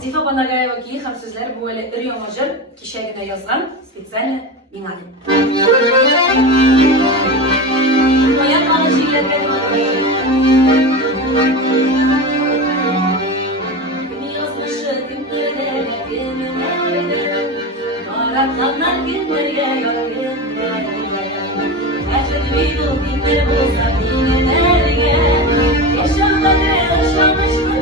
Zifa Banagayev'ki hem sözler bu öyle Irion Hoca kişiye yazgan spesial binali. Hayat anlaşılırken beni yazmışı günlere Marakanlar günlere Efendim bir o günler olsa dinlerge Yaşamda ne yaşamış